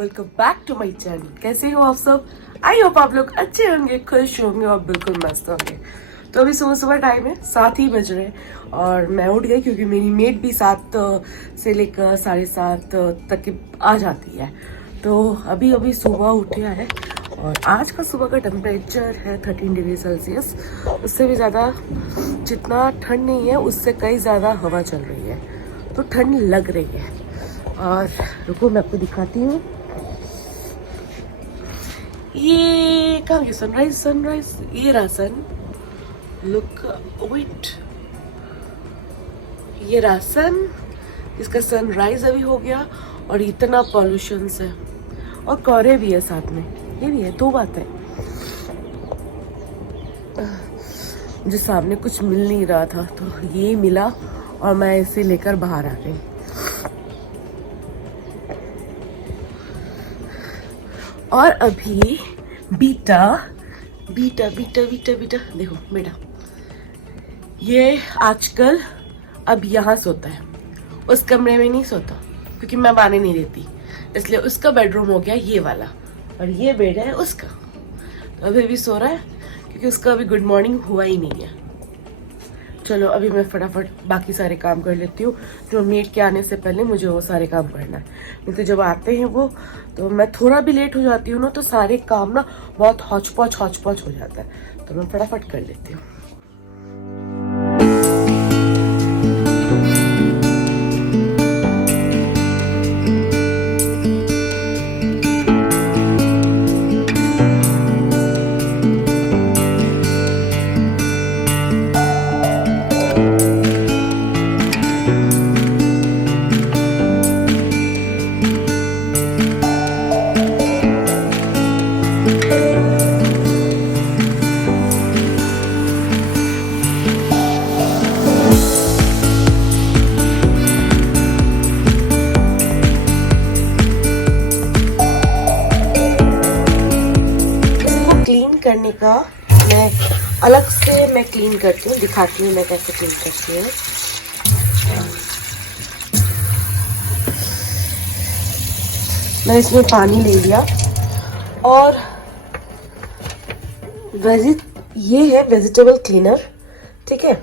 Welcome back to my channel. कैसे हो आप सब? आई होप आप लोग अच्छे होंगे, खुश होंगे और बिल्कुल मस्त होंगे। तो अभी सुबह सुबह टाइम है, 7 ही बज रहे हैं और मैं उठ गई क्योंकि मेरी मेड भी 7 से लेकर 7:30 तक की आ जाती है। तो अभी अभी सुबह उठे है और आज का सुबह का टेम्परेचर है 13 डिग्री सेल्सियस। उससे भी ज़्यादा, जितना ठंड नहीं है उससे कई ज़्यादा हवा चल रही है, तो ठंड लग रही है। और रुको मैं आपको दिखाती हूँ, ये कहाँ गया सनराइज? सनराइज ये रहा सन, लुक वेट, ये रहा सन, इसका सनराइज अभी हो गया। और इतना पॉल्यूशन है और कोहरे भी है साथ में, ये भी है, दो बात है। मुझे सामने कुछ मिल नहीं रहा था तो ये मिला और मैं इसे लेकर बाहर आ गई। और अभी beta beta beta beta beta देखो बेटा, ये आजकल अब यहाँ सोता है, उस कमरे में नहीं सोता क्योंकि मैं बाने नहीं देती, इसलिए उसका बेडरूम हो गया ये वाला और ये बेड है उसका। तो अभी भी सो रहा है क्योंकि उसका अभी गुड मॉर्निंग हुआ ही नहीं है। चलो अभी मैं फटाफट बाकी सारे काम कर लेती हूँ, जो मेड के आने से पहले मुझे वो सारे काम करना है। नहीं तो जब आते हैं वो, तो मैं थोड़ा भी लेट हो जाती हूँ ना तो सारे काम ना बहुत हौच पौच हो जाता है, तो मैं फटाफट कर लेती हूँ। करने का मैं अलग से मैं क्लीन करती हूँ, दिखाती हूँ मैं कैसे क्लीन करती हूँ। मैं इसमें पानी ले लिया और ये है वेजिटेबल क्लीनर, ठीक है।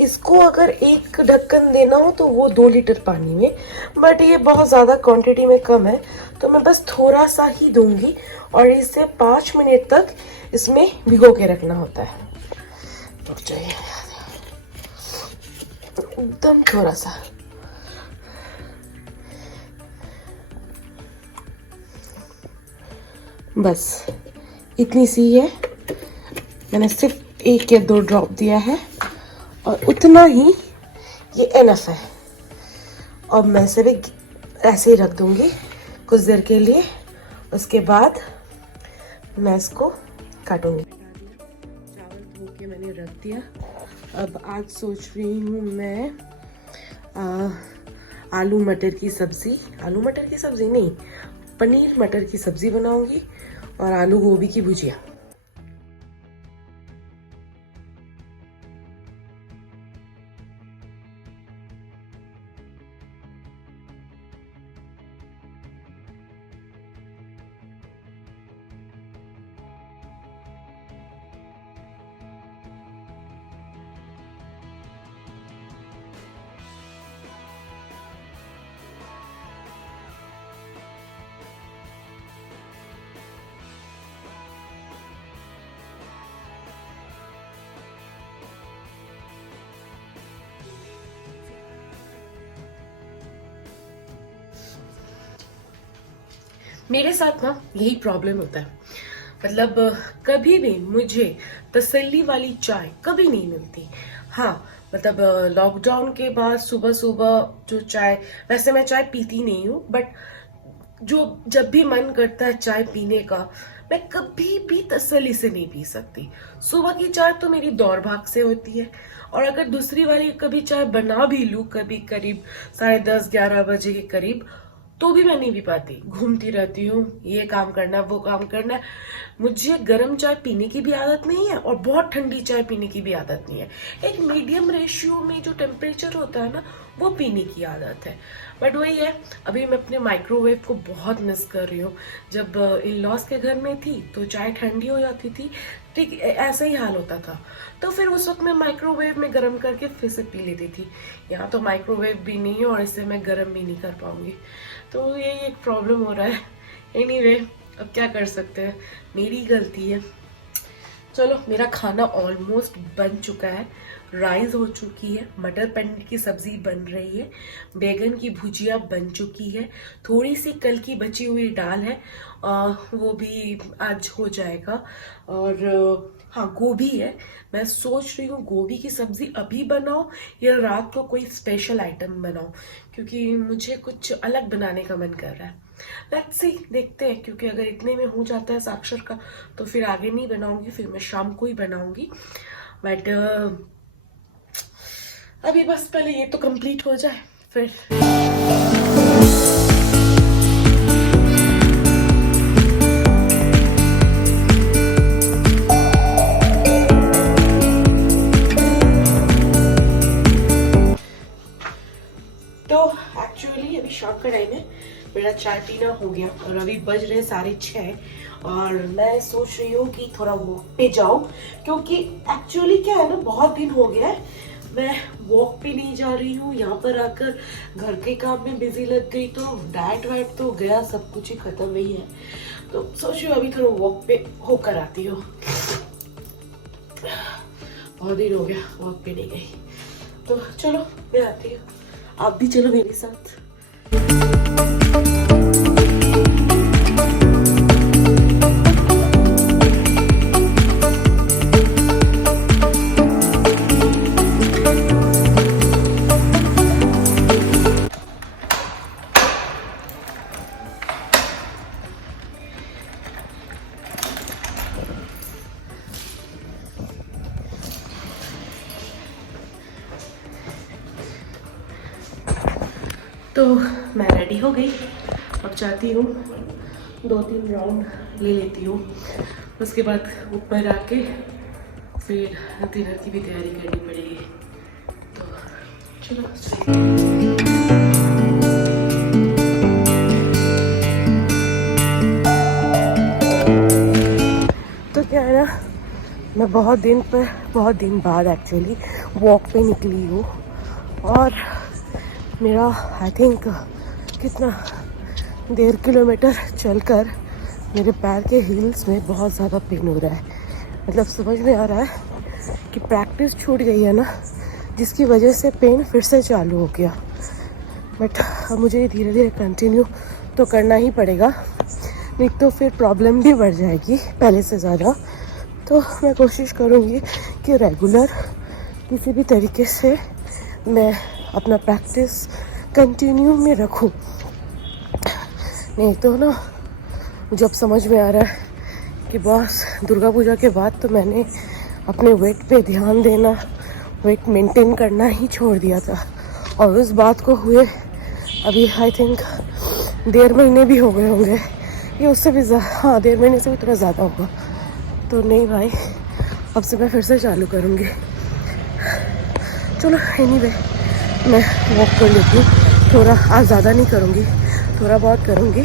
इसको अगर एक ढक्कन देना हो तो वो 2 लीटर पानी में, बट ये बहुत ज़्यादा क्वांटिटी में कम है तो मैं बस थोड़ा सा ही दूंगी और इसे 5 मिनट तक इसमें भिगो के रखना होता है। तो चाहिए एकदम थोड़ा सा, बस इतनी सी है। मैंने सिर्फ 1 या 2 ड्रॉप दिया है और उतना ही ये एनफ है। और मैं इसे भी ऐसे ही रख दूंगी कुछ देर के लिए, उसके बाद मैं इसको काटूंगी। चावल धो के मैंने रख दिया। अब आज सोच रही हूँ मैं आलू मटर की सब्जी नहीं, पनीर मटर की सब्जी बनाऊंगी और आलू गोभी की भुजिया। मेरे साथ ना यही प्रॉब्लम होता है, मतलब कभी भी मुझे तसल्ली वाली चाय कभी नहीं मिलती। हाँ मतलब लॉकडाउन के बाद सुबह सुबह जो चाय, वैसे मैं चाय पीती नहीं हूँ, बट जो जब भी मन करता है चाय पीने का, मैं कभी भी तसल्ली से नहीं पी सकती। सुबह की चाय तो मेरी दौड़ भाग से होती है, और अगर दूसरी वाली कभी चाय बना भी लूँ कभी करीब 10:30-11 बजे के करीब, तो भी मैं नहीं पी पाती, घूमती रहती हूँ, ये काम करना है वो काम करना है। मुझे गर्म चाय पीने की भी आदत नहीं है और बहुत ठंडी चाय पीने की भी आदत नहीं है। एक मीडियम रेशियो में जो टेम्परेचर होता है ना, वो पीने की आदत है। बट वही है, अभी मैं अपने माइक्रोवेव को बहुत मिस कर रही हूँ। जब इन लॉज के घर में थी तो चाय ठंडी हो जाती थी, ठीक ऐसा ही हाल होता था, तो फिर उस वक्त मैं माइक्रोवेव में गर्म करके फिर से पी लेती थी। यहाँ तो माइक्रोवेव भी नहीं है और इससे मैं गर्म भी नहीं कर पाऊंगी, तो यही एक प्रॉब्लम हो रहा है। एनीवे, अब क्या कर सकते हैं, मेरी गलती है। चलो, मेरा खाना ऑलमोस्ट बन चुका है। राइस हो चुकी है, मटर पनीर की सब्जी बन रही है, बैगन की भुजिया बन चुकी है, थोड़ी सी कल की बची हुई दाल है, वो भी आज हो जाएगा। और हाँ, गोभी है। मैं सोच रही हूँ गोभी की सब्जी अभी बनाऊं या रात को कोई स्पेशल आइटम बनाऊं, क्योंकि मुझे कुछ अलग बनाने का मन कर रहा है। लेट्स सी, देखते हैं, क्योंकि अगर इतने में हो जाता है साक्षर का तो फिर आगे नहीं बनाऊंगी, फिर मैं शाम को ही बनाऊंगी। बट अभी बस पहले ये तो कंप्लीट हो जाए फिर। तो एक्चुअली अभी शाम का टाइम है, मेरा चाय पीना हो गया और अभी बज रहे 6:30 और मैं सोच रही हूँ कि थोड़ा वॉक पे जाऊँ, क्योंकि एक्चुअली क्या है ना, बहुत दिन हो गया है मैं वॉक पे नहीं जा रही हूँ। यहाँ पर आकर घर के काम में बिजी लग गई, तो डाइट वाइट तो गया, सब कुछ ही खत्म ही है। तो सोच रही हूँ अभी थोड़ा वॉक पे होकर आती हूँ। बहुत दिन हो गया वॉक पे नहीं गई, तो चलो मैं आती हूँ, आप भी चलो मेरे साथ। तो मैं रेडी हो गई, अब चाहती हूँ 2-3 राउंड ले लेती हूँ, उसके बाद ऊपर आके फिर डिनर की भी तैयारी करनी पड़ेगी। तो चलो तो क्या है ना, मैं बहुत दिन बाद एक्चुअली वॉक पे निकली हूँ और मेरा आई थिंक कितना 1.5 किलोमीटर चलकर मेरे पैर के हील्स में बहुत ज़्यादा पेन हो रहा है। मतलब समझ में आ रहा है कि प्रैक्टिस छूट गई है ना, जिसकी वजह से पेन फिर से चालू हो गया। बट अब मुझे धीरे धीरे कंटिन्यू तो करना ही पड़ेगा, नहीं तो फिर प्रॉब्लम भी बढ़ जाएगी पहले से ज़्यादा। तो मैं कोशिश करूँगी कि रेगुलर किसी भी तरीके से मैं अपना प्रैक्टिस कंटिन्यू में रखूं। नहीं तो ना, जब समझ में आ रहा है कि बस दुर्गा पूजा के बाद तो मैंने अपने वेट पे ध्यान देना, वेट मेंटेन करना ही छोड़ दिया था, और उस बात को हुए अभी आई थिंक 1.5 महीने भी हो गए होंगे, या उससे भी हाँ 1.5 महीने से भी थोड़ा ज़्यादा होगा। तो नहीं भाई, अब से मैं फिर से चालू करूँगी। चलो एनीवे, मैं वॉक कर लेती हूँ थोड़ा, आज ज़्यादा नहीं करूँगी, थोड़ा बहुत करूँगी,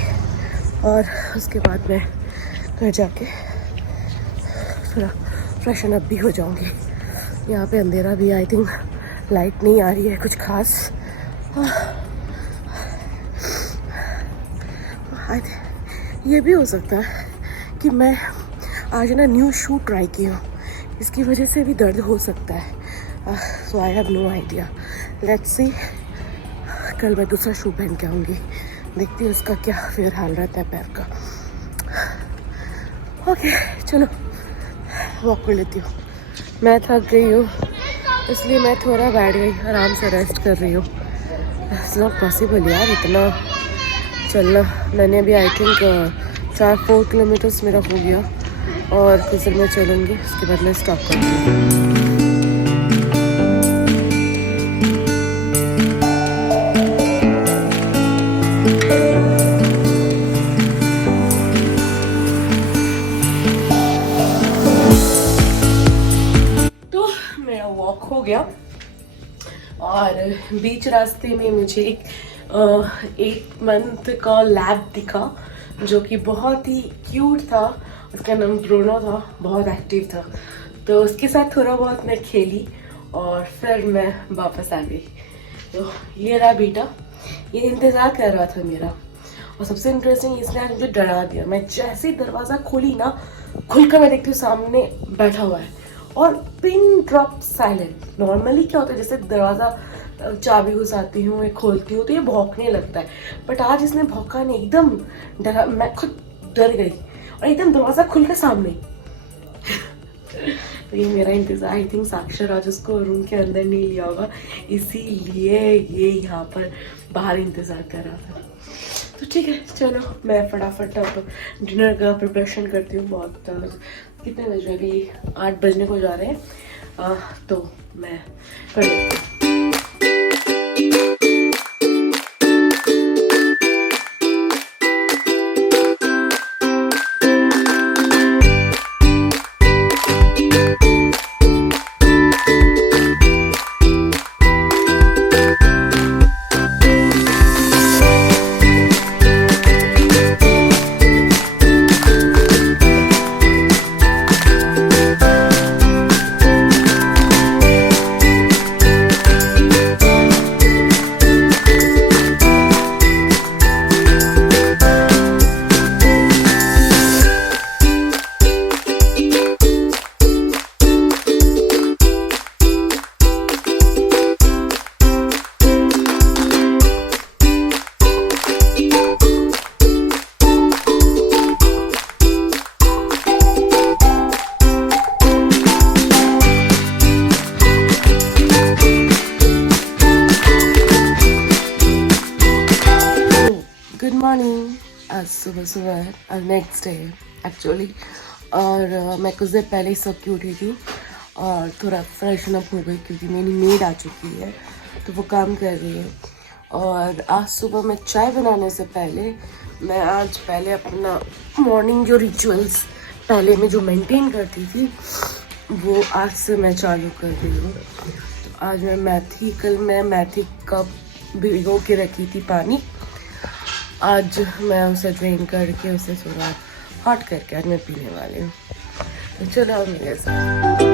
और उसके बाद मैं घर जाके थोड़ा फ्रेशन अप भी हो जाऊँगी। यहाँ पे अंधेरा भी, आई थिंक लाइट नहीं आ रही है कुछ खास। ये भी हो सकता है कि मैं आज ना न्यू शू ट्राई किया, इसकी वजह से भी दर्द हो सकता है। So I have no idea, let's see. कल मैं दूसरा शू पहन के आऊँगी, देखती हूँ उसका क्या फिर हाल रहता है पैर का। ओके चलो वॉक कर लेती हूँ। मैं थक गई हूँ, इसलिए मैं थोड़ा बैठ गई, आराम से रेस्ट कर रही हूँ। इट्स नॉट पॉसिबल यार इतना चलना। मैंने अभी आई थिंक 4 किलोमीटर्स मेरा हो गया, और कुछ देर में चलूँगी, उसके बाद मैं स्टॉप करूँगी। हो गया और बीच रास्ते में मुझे एक मंथ का लैब दिखा जो कि बहुत ही क्यूट था। उसका नाम ब्रूनो था, बहुत एक्टिव था। तो उसके साथ थोड़ा बहुत मैं खेली और फिर मैं वापस आ गई। तो ये रहा बेटा, ये इंतज़ार कर रहा था मेरा। और सबसे इंटरेस्टिंग इसने आज मुझे डरा दिया। मैं जैसे ही दरवाज़ा खोली ना, खुलकर मैं देखती हूँ सामने बैठा हुआ है और पिन ड्रॉप साइलेंट। नॉर्मली क्या होता है, जैसे दरवाज़ा चाबी घुसाती हूँ, मैं खोलती हूँ तो ये भौंकने लगता है, बट आज इसने भौंका नहीं, एकदम डरा। मैं खुद डर गई और एकदम दरवाज़ा खुल के सामने। तो ये मेरा इंतज़ार, आई थिंक साक्षर आज उसको रूम के अंदर नहीं लिया होगा, इसीलिए ये यहाँ पर बाहर इंतज़ार कर रहा था। तो ठीक है, चलो मैं फटाफट अब डिनर का प्रिपरेशन करती हूँ। बहुत कितने बज रहे, अभी 8 बजने को जा रहे हैं। तो मैं कर लेती हूँ। गुड मॉर्निंग, आज सुबह सुबह नेक्स्ट डे एक्चुअली। और मैं कुछ देर पहले ही सो के उठी थी और थोड़ा फ्रेशन अप हो गई क्योंकि मेरी मेड आ चुकी है तो वो काम कर रही है। और आज सुबह मैं चाय बनाने से पहले मैं आज पहले अपना मॉर्निंग जो रिचुअल्स पहले मैं जो मेंटेन करती थी वो आज से मैं चालू कर रही हूँ। तो आज कल मैं मेथी कप भिगो के रखी थी पानी, आज मैं उसे ड्रेन करके उसे थोड़ा हॉट करके आज मैं पीने वाली हूँ। तो चलो आओ मेरे साथ।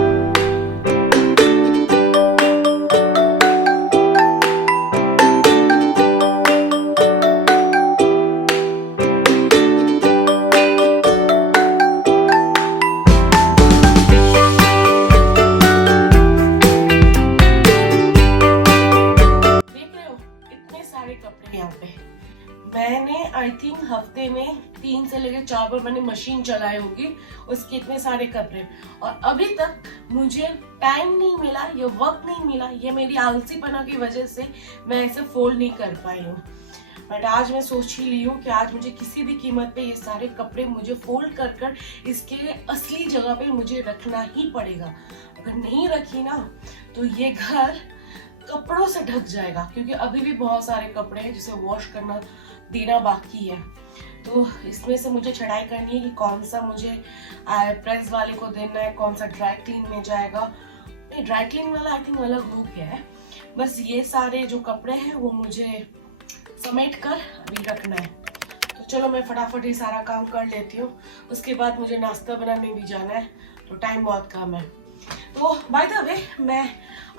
देख रहे हो इतने सारे कपड़े यहाँ पे। मैंने आई थिंक हफ्ते में 3 से लेकर 4 बार मैंने मशीन चलाई होगी, उसके इतने सारे कपड़े। और अभी तक मुझे टाइम नहीं मिला, ये वक्त नहीं मिला, ये मेरी आलसीपना की वजह से मैं ऐसे फोल्ड नहीं कर पाई हूँ। बट आज मैं सोच ही ली हूँ कि आज मुझे किसी भी कीमत पे ये सारे कपड़े मुझे फोल्ड कर कर इसके असली जगह पे मुझे रखना ही पड़ेगा। अगर नहीं रखी ना तो ये घर कपड़ों से ढक जाएगा, क्योंकि अभी भी बहुत सारे कपड़े हैं जिसे वॉश करना देना बाकी है। तो इसमें से मुझे छटाई करनी है कि कौन सा मुझे प्रेस वाले को देना है, कौन सा ड्राई क्लीन में जाएगा। नहीं, ड्राई क्लीन वाला आई थिंक अलग हो गया है। बस ये सारे जो कपड़े हैं वो मुझे समेट कर अभी रखना है। तो चलो मैं फटाफट ये सारा काम कर लेती हूँ, उसके बाद मुझे नाश्ता बनाने भी जाना है, तो टाइम बहुत कम है। तो बाय द वे मैं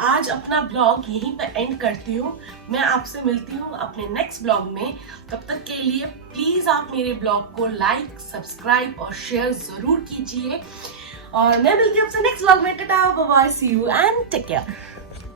आज अपना ब्लॉग यहीं पे एंड करती हूँ। मैं आपसे मिलती हूँ अपने नेक्स्ट ब्लॉग में। तब तक के लिए प्लीज आप मेरे ब्लॉग को लाइक, सब्सक्राइब और शेयर जरूर कीजिए। और मैं मिलती हूँ आपसे नेक्स्ट ब्लॉग में। Tata, bye bye, see you and take care.